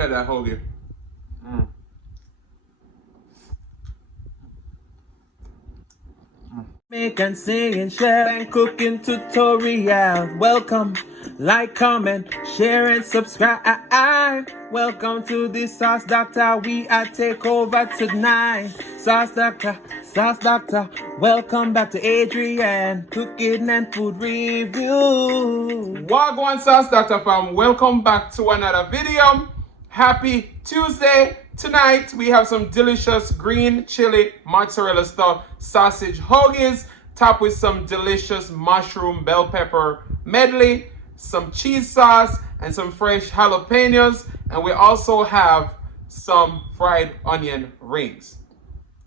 Look at that hoagie. Mm. Make and sing and share and cooking tutorial. Welcome, like, comment, share and subscribe. Welcome to the Sauce Doctor. We are take over tonight. Sauce Doctor, Sauce Doctor. Welcome back to Adrian, cooking and food review. Wagwan Sauce Doctor fam, welcome back to another video. Happy Tuesday. Tonight we have some delicious green chili mozzarella stuffed sausage hoagies, topped with some delicious mushroom bell pepper medley, some cheese sauce, and some fresh jalapeños. And we also have some fried onion rings.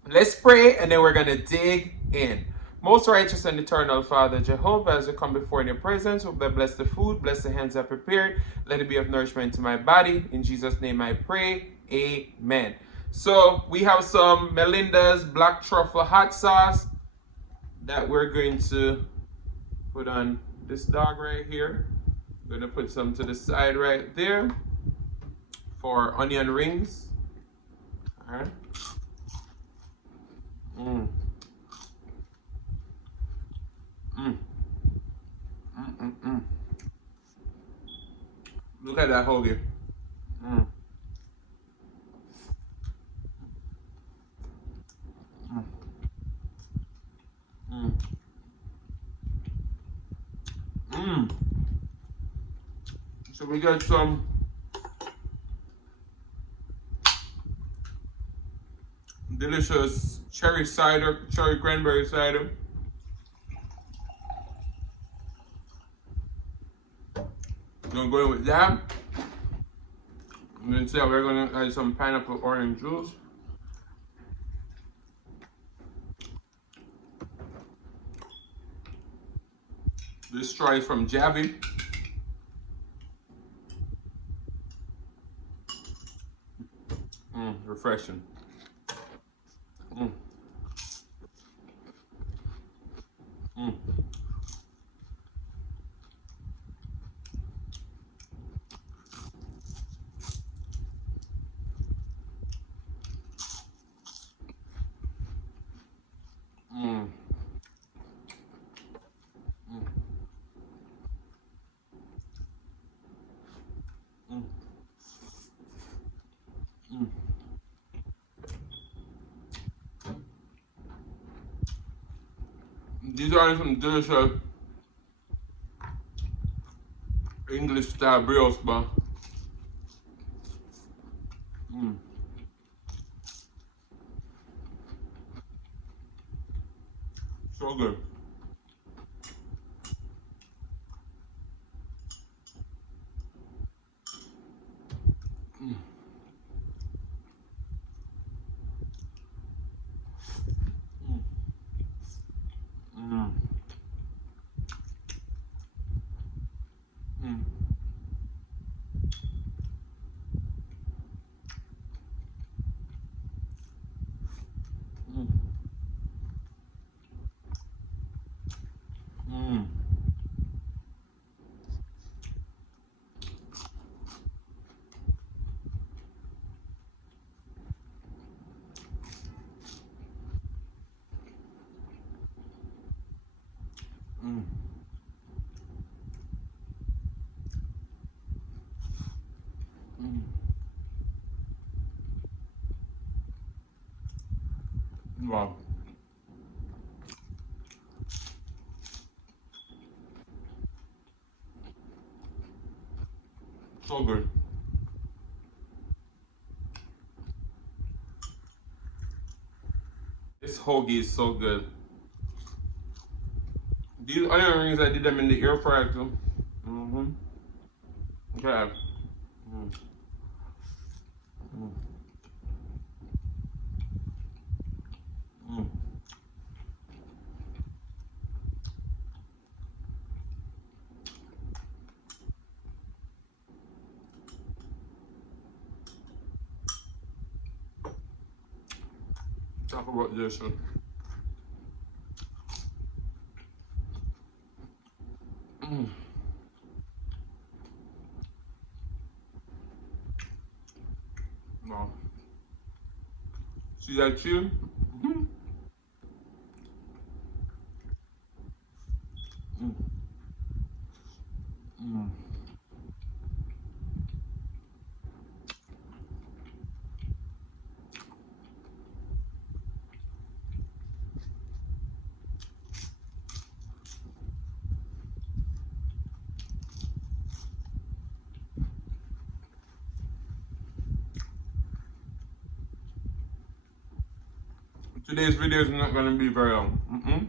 Let's pray and then we're going to dig in. Most righteous and eternal Father Jehovah, as we come before in your presence, we bless the food, bless the hands that prepared. Let it be of nourishment to my body. In Jesus' name I pray. Amen. So we have some Melinda's black truffle hot sauce that we're going to put on this dog right here. I'm going to put some to the side right there for onion rings. All right. Mm. Mm. Mm, mm, mm. Look at that hoagie. Mm. Mm. Mm. Mm. So we got some delicious cherry cider, cherry cranberry cider. Gonna go in with that. And then we're gonna add some pineapple orange juice. This straw is from Javi. Refreshing. Mm. Mm. Mm. Mm. Mm. Mm. These are some delicious English style brioche bun. Mm. So good. Mm. Mm. Mm. Mm. Mm. Mm. Mm. Wow. So good. This hoagie is so good. These onion rings, I did them in the air fryer too. Mm-hmm. Okay. Mm. Mm. Mm. Talk about this one. Mm. Wow. See that chew? Mm-hmm. Mm. Mm. Today's video is not going to be very long. Mm.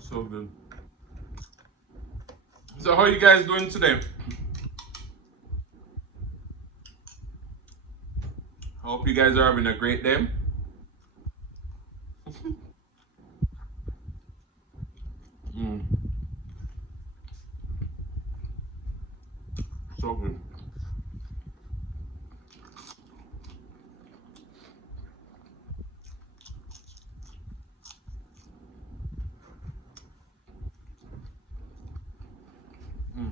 So good. So how are you guys doing today? I hope you guys are having a great day. Mm. So good. Mm.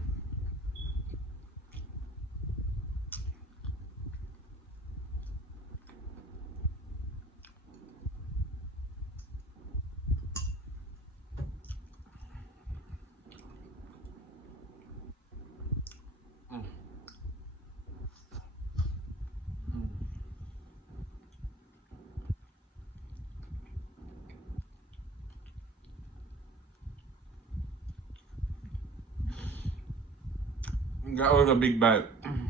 Mm. That was a big bite. Mm.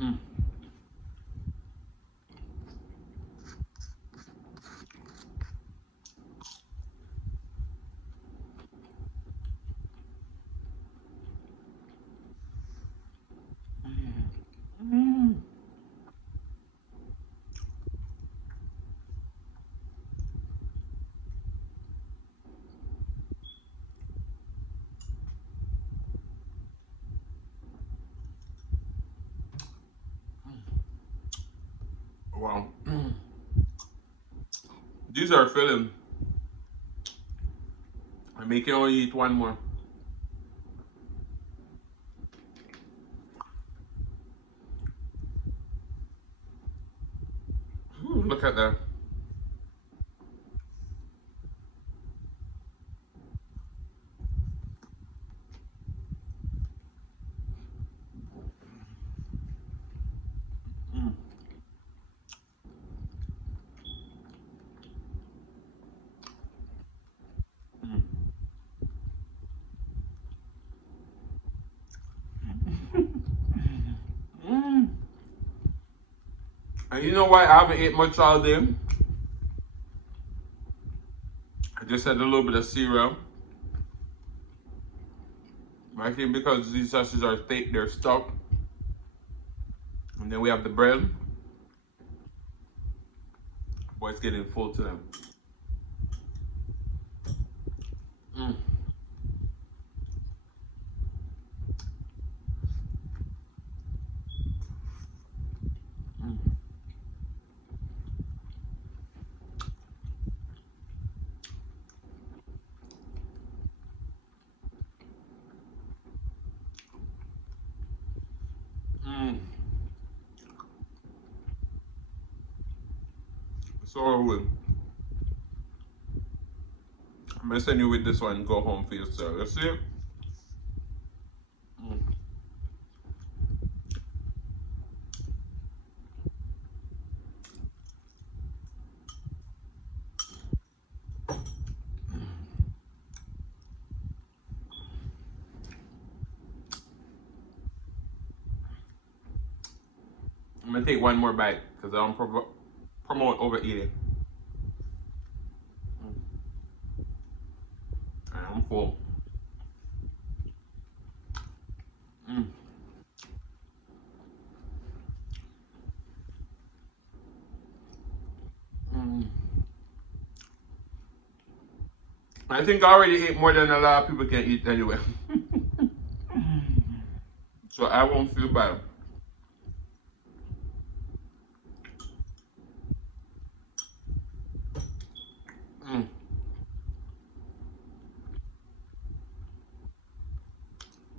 Mm. Mm. Wow. These are filling. I make you only eat one more. Ooh, look at that. Mm. Mm. Mm. And you know why I haven't ate much all day? I just had a little bit of cereal. I think because these sausages are thick, they're stuck. And then we have the bread. Boy, it's getting full to them. Mm. Mm. Mm. So good. I'm gonna send you with this one. Go home for yourself. You see? Mm. I'm gonna take one more bite because I don't promote overeating. I'm full. I think I already ate more than a lot of people can eat anyway. So I won't feel bad.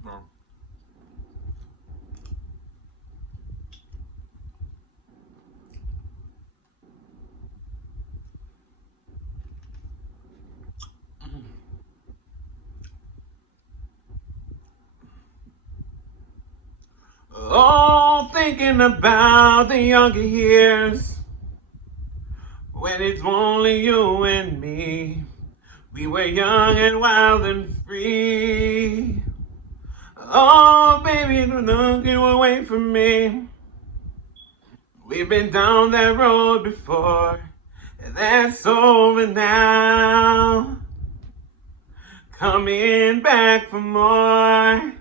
Wow. Oh, thinking about the younger years when it's only you and me. We were young and wild and free. Oh, baby, don't look away from me. We've been down that road before, and that's over now. Coming back for more.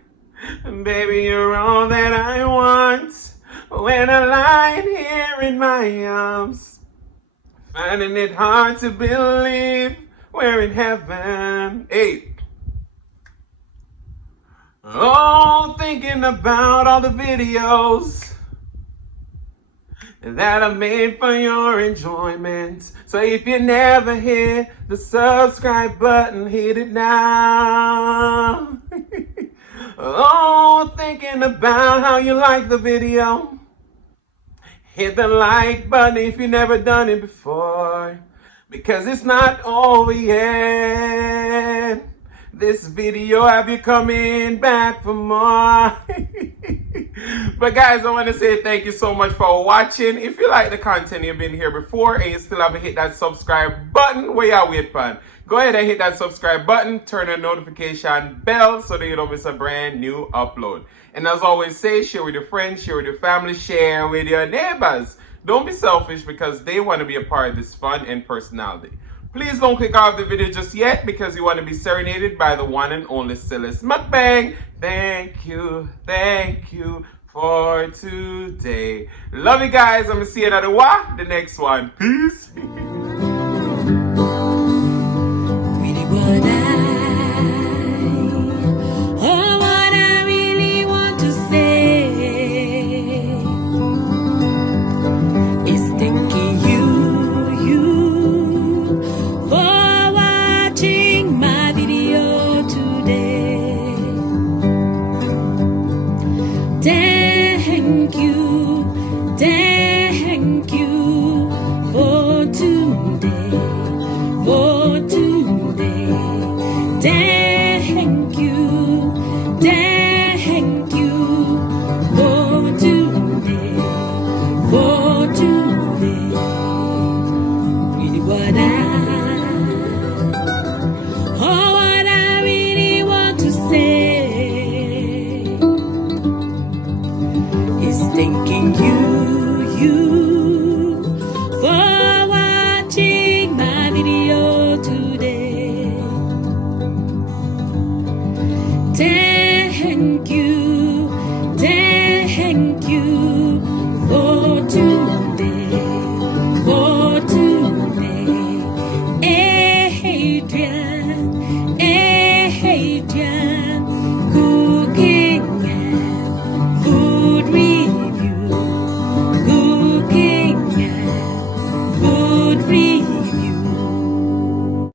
Baby, you're all that I want. When I lie here in my arms, finding it hard to believe we're in heaven. Hey. Oh, thinking about all the videos that I made for your enjoyment. So if you never hit the subscribe button, hit it now. Oh, thinking about how you like the video. Hit the like button if you've never done it before, because it's not over yet. This video have you coming back for more. But guys, I want to say thank you so much for watching. If you like the content, you've been here before and you still haven't hit that subscribe button, where y'all wait for? Go ahead and hit that subscribe button, turn on notification bell so that you don't miss a brand new upload. And as always say, share with your friends, share with your family, share with your neighbors. Don't be selfish, because they want to be a part of this fun and personality. Please don't click off the video just yet, because you want to be serenaded by the one and only Hoagies Mukbang. Thank you for today. Love you guys. I'm going to see you another the next one. Peace. Really wanna